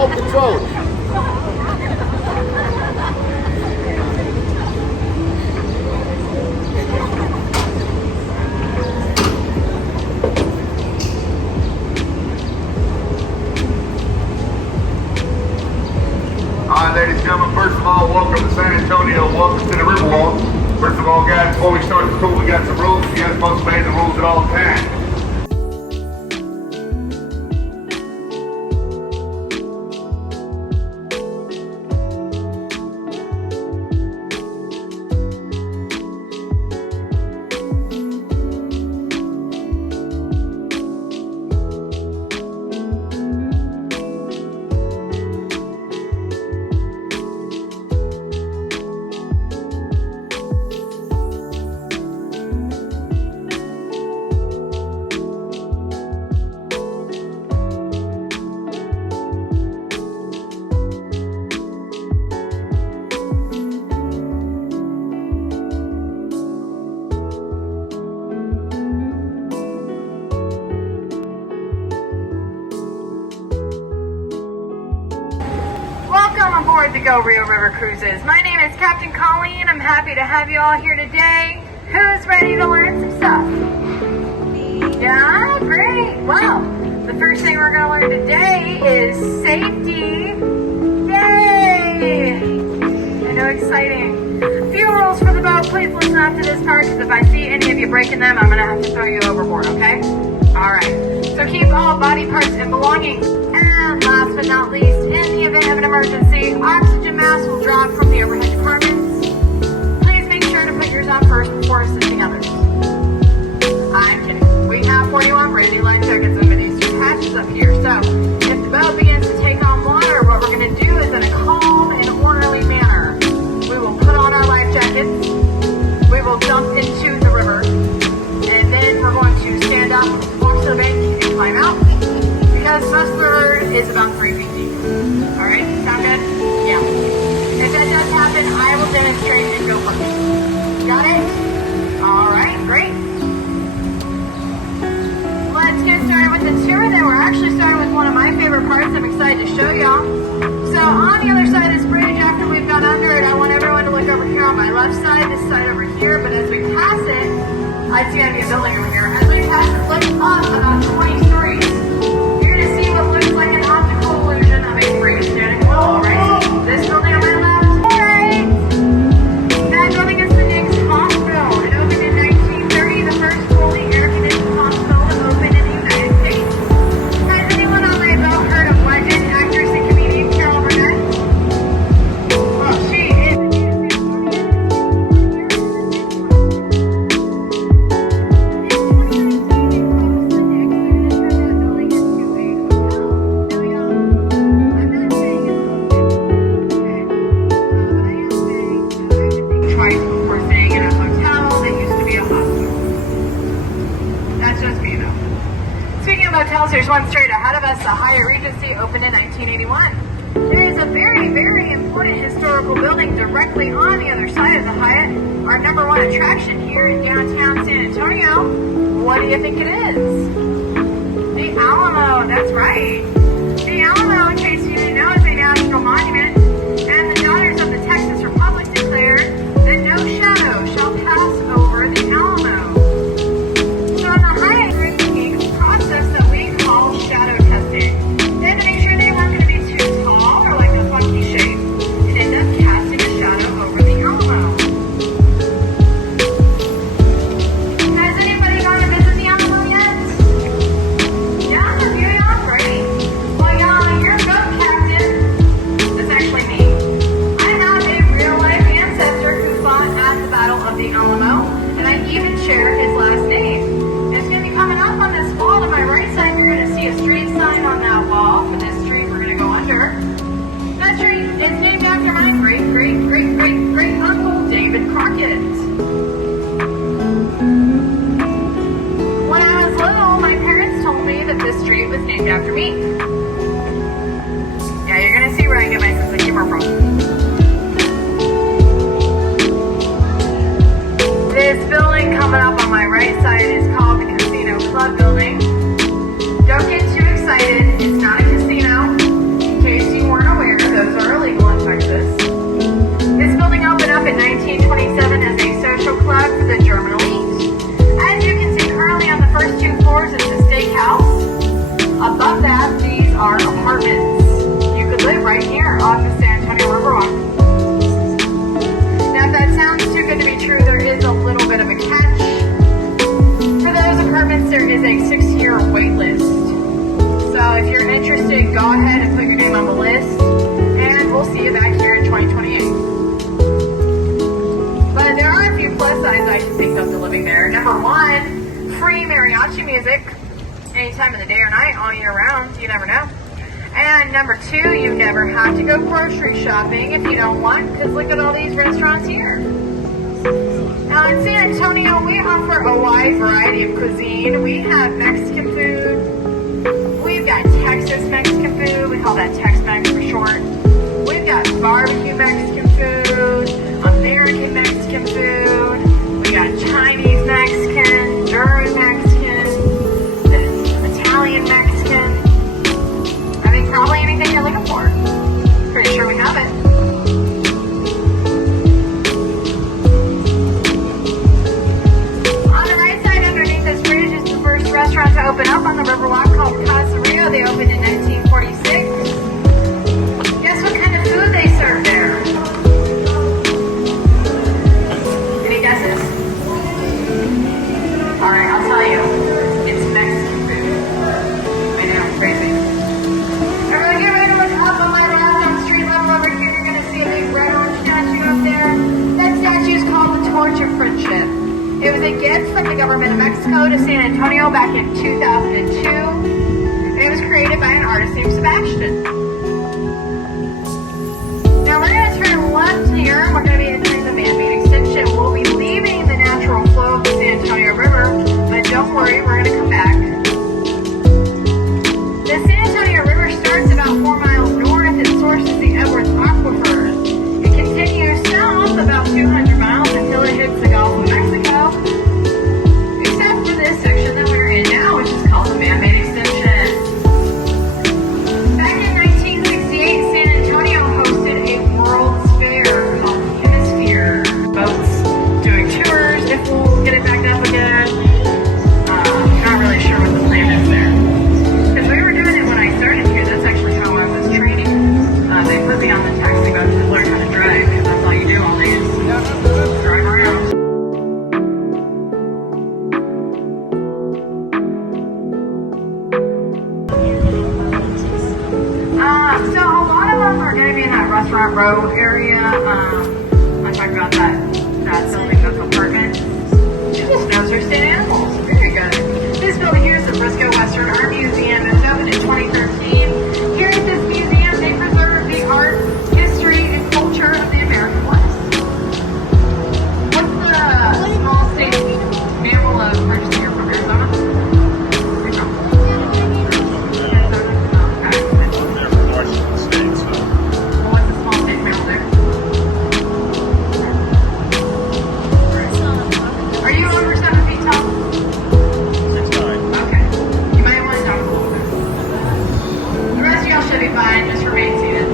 Help control. Ladies and gentlemen, first of all, welcome to San Antonio. Welcome to the Riverwalk. First of all, guys, before we start the tour, we got some rules. You guys must obey the rules at all times. Welcome aboard the Go Rio River Cruises. My name is Captain Colleen. I'm happy to have you all here today. Who's ready to learn some stuff? Yeah, great. Well, the first thing we're going to learn today is safety. Yay! I know, exciting. A few rules for the boat. Please listen up to this part, because if I see any of you breaking them, I'm going to have to throw you overboard, okay? All right. So keep all body parts and belongings. And last but not least, in the event of an emergency, oxygen masks will drop from the overhead compartments. Please make sure to put yours on first before assisting others. I'm kidding. We have 41 brand new life jackets over these two hatches up here. So if the boat begins to take on water, what we're going to do is in a calm and orderly manner, we will put on our life jackets, we will jump into the river, and then we're going to stand up, walk to the bank, and climb out. Because most of the river is about 3 feet deep. Alright, sound good? Yeah. If that does happen, I will demonstrate and go first. Got it? Alright, great. Let's get started with the tour then. We're actually starting with one of my favorite parts I'm excited to show y'all. So on the other side of this bridge, after we've gone under it, I want everyone to look over here on my left side, this side over here, but as we pass it, I see I see a building over here. As we pass it, look up about 20 stories. What looks like an optical illusion of a freestanding wall, right? This building on my left. Alright! That building is the Knicks Hospital. It opened in 1930, the first fully air-conditioned hospital to open in the United States. Has anyone on my boat heard of legend, actress, and comedian Carol Burnett? Well, she is there's one straight ahead of us, the Hyatt Regency, opened in 1981. There is a very, very important historical building directly on the other side of the Hyatt. Our number one attraction here in downtown San Antonio. What do you think it is? The Alamo, that's right. The Alamo, in case you didn't know, is a national monument, and the Daughters of the Texas Republic declared that no shadow shall pass over the Alamo. So in the Hyatt, shadow testing. They had to make sure they weren't going to be too tall or like a funky shape and end up casting a shadow over the Alamo. Has anybody gone to visit the Alamo yet? Yeah, a few of y'all? Great. Well, y'all, your boat captain, that's actually me. I have a real life ancestor who fought at the Battle of the Alamo, and I even share his last name. It's going to be coming up on this wall to my right side. You're going to see a street sign on that wall for this street we're going to go under. That street is named after my great uncle David Crockett. When I was little, my parents told me that this street was named after me. Yeah, you're going to see where I get my sense of humor from. This building coming up on my right side is called the Casino Club Building. Don't get too excited, it's not a casino, in case you if you're interested, go ahead and put your name on the list, and we'll see you back here in 2028. But there are a few plus sides I can think of to living there. Number one, free mariachi music any time of the day or night, all year round. You never know. And number two, you never have to go grocery shopping if you don't want, because look at all these restaurants here. Now in San Antonio, we offer a wide variety of cuisine. We have Mexican food. We've got Texas Mexican food. We call that Tex-Mex for short. We've got barbecue Mexican food, American Mexican food. We got Chinese Mexican, German Mexican, Italian Mexican. I mean, probably anything you're looking for. Pretty sure we have it. On the right side underneath this bridge is the first restaurant to open up on the Riverwalk called Casa Rio. They opened in 1946. Guess what kind of food they serve there? Any guesses? Alright, I'll tell you. It's Mexican food. I know, crazy. Everyone get ready to look up on my left on street level over here. You're going to see a big red orange statue up there. That statue is called the Torch of Friendship. It was a gift from the government of Mexico to San Antonio back in 2002. And it was created by an artist named Sebastian. Now we're going to turn left here and we're going to be entering the man-made extension. We'll be leaving the natural flow of the San Antonio River, but don't worry, we're going to come back. The San Antonio River starts about 4 miles north and sources the Edwards Aquifer. It continues south about 200 miles until it hits the Gulf of Mexico, except for this section that we're in now, which is called the man-made extension. Back in 1968, San Antonio hosted a World's Fair called Hemisphere. Boats doing tours, if we'll get it back up again. Not really sure what the plan is there. Because we were doing it when I started here. That's actually how I was training. They put me on the taxi boat to learn how to drive, because that's all you do all day is drive around. So a lot of them are going to be in that Restaurant Row area. I talked about that building, those apartments. This knows our state animals. Very good. This building here is the Briscoe Western Art Museum. It was opened in 2013. Here at this museum, they preserve the art, history, and culture of the American West. What's the small state mammal of emergency here from Arizona? What's the small state mammal there? Are you over 7 feet tall? 6'9". Okay. You might want to talk a little bit. The rest of y'all should be fine. Just remain seated.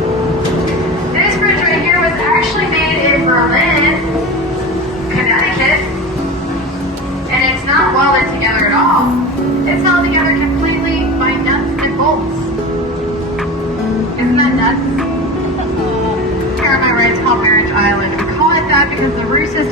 This bridge right here was actually made in Berlin, Connecticut, and it's not welded together at all. It's held together completely by nuts and bolts. Isn't that nuts? Here on my right, it's called Marriage Island. We call it that because the roof system